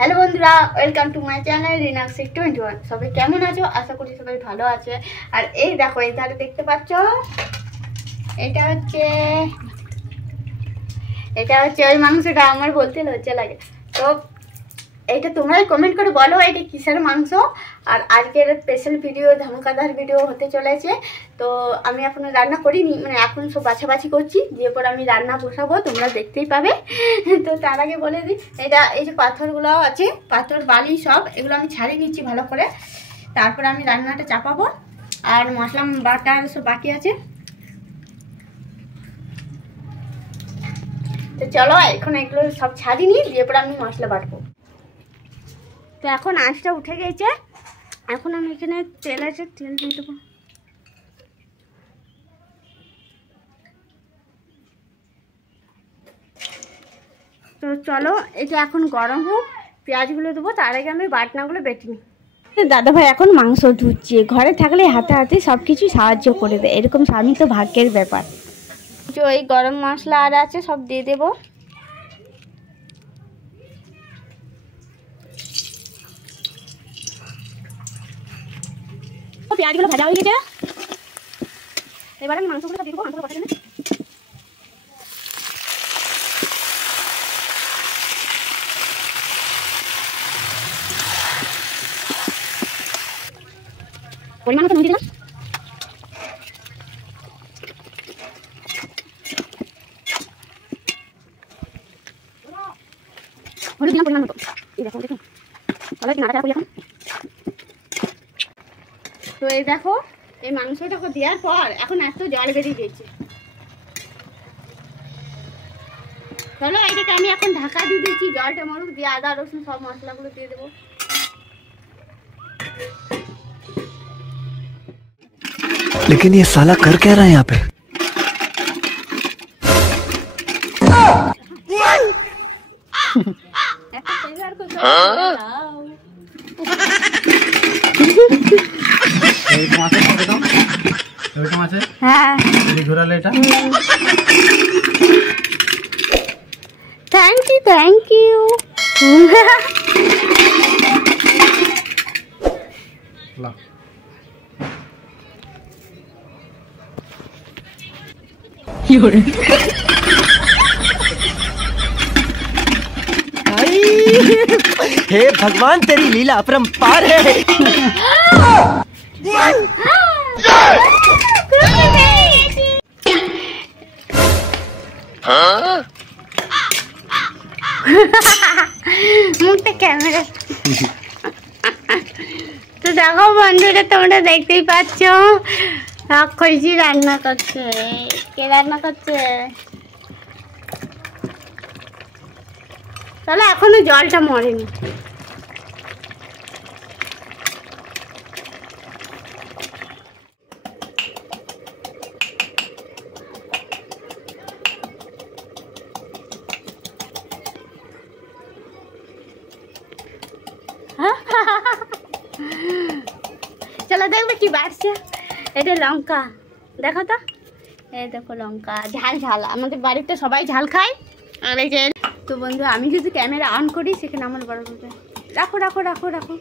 হ্যালো বন্ধুরা, welcome to my channel রিনাক্সিক 21। সবাই কেমন আছো? আশা করি সবাই ভালো আছে। আর এই দেখো, এই ধারে দেখতে পাচ্ছ, এটা হচ্ছে ওই মাংসটা। আমার বলতে লজ্জা লাগে। তো এইটা তোমরাই কমেন্ট করে বলো এটা কিসের মাংস। আর আজকের স্পেশাল ভিডিও, ধামাকাদার ভিডিও হতে চলেছে। তো আমি এখনো রান্না করিনি, মানে এখন সব বাছাবাছি করছি, দিয়ে পর আমি রান্না বসাবো, তোমরা দেখতেই পাবে। তো তার আগে বলে দিই, এটা এই যে পাথরগুলো আছে, পাথর বালি সব এগুলো আমি ছাড়িয়ে নিচ্ছি ভালো করে। তারপর আমি রান্নাটা চাপাবো। আর মশলা বাটার সব বাকি আছে। তো চলো এখন এগুলো সব ছাড়িয়ে নিই, দিয়ে পর আমি মশলা বাটবো। তো এখন আঁচটা উঠে গেছে। এখন আমি এখানে তেল আছে, তেল দিয়ে দেবো। তো চলো এটা এখন গরম হোক, পেঁয়াজগুলো দেবো। তার আগে আমি বাটনাগুলো বেটে নিই। দাদাভাই এখন মাংস ধুচ্ছে। ঘরে থাকলে হাতে হাতে সব কিছু সাহায্য করে দেয়, এরকম স্বামী তো ভাগ্যের ব্যাপার। তো এই গরম মশলা আর আছে, সব দিয়ে দেবো। পেঁয়াজগুলো ভাজা হয়ে গেছে, এবার আমি মাংসগুলো দিয়ে দেবো। মাংসগুলো বসাতে পরিমাণ মতো নুন দিলাম। হলুদ দিলাম পরিমাণ মতো। এই দেখো দেখুন, ভালো নাড়াচাড়া করি এখন। তো এই দেখো, এই মাংসটাকে দেওয়ার পর এখন এত জল বেরিয়ে দিয়েছে। চলো এটাকে আমি এখন ঢাকা দিয়ে দিচ্ছি, জলটা মরুক, দিয়ে আদা রসুন সব মশলাগুলো দিয়ে দেবো। लेकिन ये साला कर क्या रहा है यहाँ पे? Thank you. हे भगवान, तेरी लीला अपरंपार है। মুখটা ক্যামেরা। তো দেখো বন্ধুরা, তোমরা দেখতেই পাচ্ছ অক্ষয়জি রান্না করছে। কে রান্না করছে? তাহলে এখনো জলটা মরেনি। চলো দেখবে কি বাড়ছে। এটা লঙ্কা, দেখো তো, এই দেখো লঙ্কা, ঝাল ঝাল। আমাদের বাড়িতে সবাই ঝাল খায়। আর এই যে তো বন্ধু, আমি যদি ক্যামেরা অন করি সেখানে আমার বড় বলবে রাখো রাখো রাখো রাখো।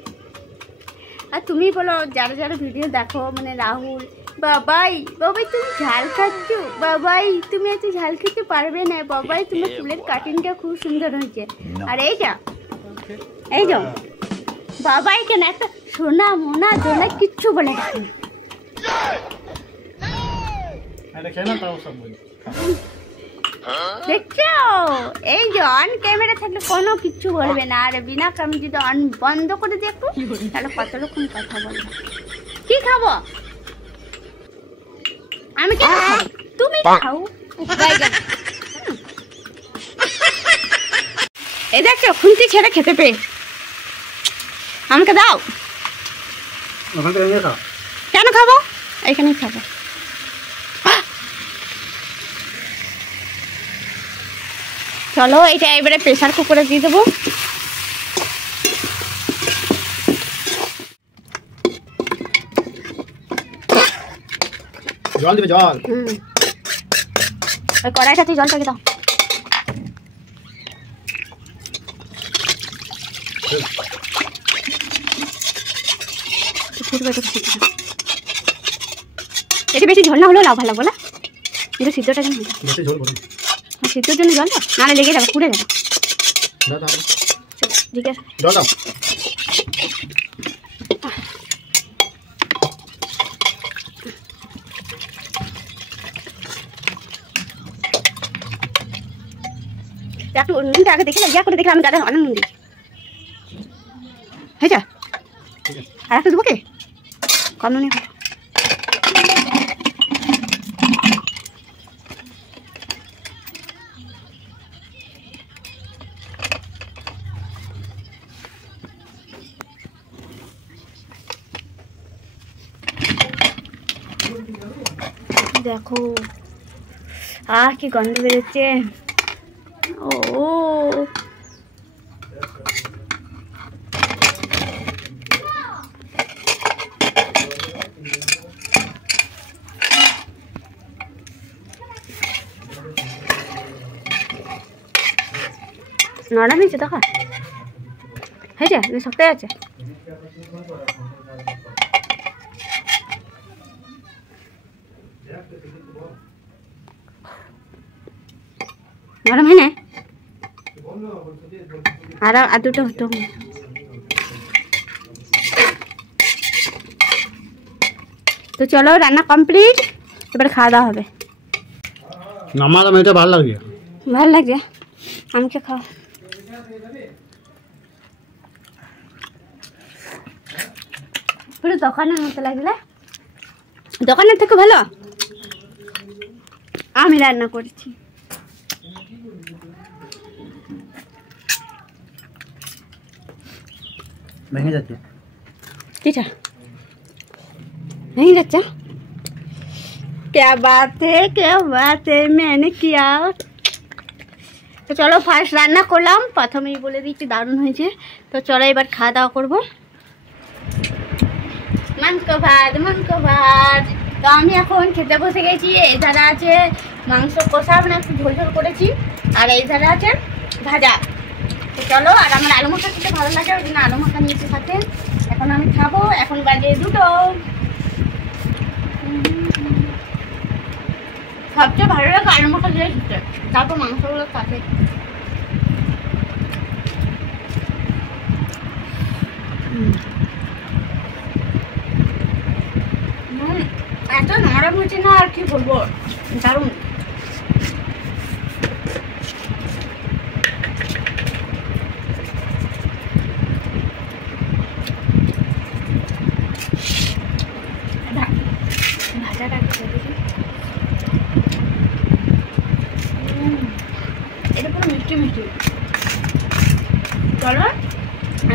আর তুমি বলো, যারা যারা ভিডিও দেখো, মানে রাহুল, বাবাই বাবাই তুমি ঝাল খাচ্ছ, বাবাই তুমি এত ঝাল খেতে পারবে না, বাবাই তোমার চুলের কাটিংটা খুব সুন্দর হয়েছে। আর এই যা বাবাই কেন একটা সোনা মোনা দোনা কিচ্ছু বলে রাখে না। দেখছো, এই যে অন ক্যামেরা থাকলে কোনো কিচ্ছু বলবে না। আর বিনা ক্যামেরা যদি অন বন্ধ করে দেখো, তাহলে কত রকম কথা বলবে। কি খাবো আমি? কেন খাবো? তুমি খাও। এই দেখছো, খুন্তি ছেড়ে খেতে পেয়ে। আমাকে দাও। কেন খাবো? এখানেই খাবো। চলো এটা এবারে প্রেসার কুকারে দিয়ে দেবো। জল দিবে, জল। ওই কড়াইটাতে জলটাকে দাও। এটা বেশি ঝোল না হলেও লাভ ভালো লাগবো না, কিন্তু সিদ্ধটা যেন সিদ্ধর জন্য জল দাও, নাহলে লেগে যাবে, পুড়ে যাবে। জিজ্ঞাসা একটু নুনটা আগে দেখে ইয়া করে দেখলে আমি দাদা অনেক নুন দিই, হয়েছে? আর একটু দেবো কি কম নুনে? দেখো কি গন্ধ বেরোচ্ছে। ও নরম হয়েছে, দেখো হয়েছে না শক্ত আছে? নরম হয় না, আর দুটো হতো। তো চলো রান্না কমপ্লিট, এবার খাওয়া দাওয়া হবে। নামালাম, এটা ভালো লাগে, ভালো লাগছে আমাকে খাও। পুরো দোকানের মতো লাগলে, দোকানের থেকে ভালো আমি রান্না করেছি। ভেঙে যাচ্ছে, ठीक है नहीं बच्चा, क्या बात है मैंने किया। তো চলো ফার্স্ট রান্না করলাম, প্রথমেই বলে দিচ্ছি দারুণ হয়েছে। তো চলো এবার খাওয়া দাওয়া করবো। মাংস ভাত। তো আমি এখন খেতে বসে গেছি। এই ধারে আছে মাংস কষা, মানে একটু ঝোল ঝোল করেছি, আর এই ধারে আছে ভাজা। তো চলো, আর আমার আলু মাখা খেতে ভালো লাগে, ওই জন্য আলু মাখা নিয়েছি সাথে। এখন আমি খাবো, এখন বাজে 2টো। সবচেয়ে ভালো লাগে আলু মাখা দিয়ে খেতে, তারপর মাংসগুলো সাথে। এত নরম হয়েছে না, আর কি বলবো, দারুণ। এটা পুরো মিষ্টি মিষ্টি। চলো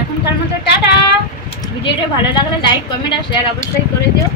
এখনকার মতো টাটা। ভিডিওটা ভালো লাগলে লাইক কমেন্ট আর শেয়ার অবশ্যই করে দিও।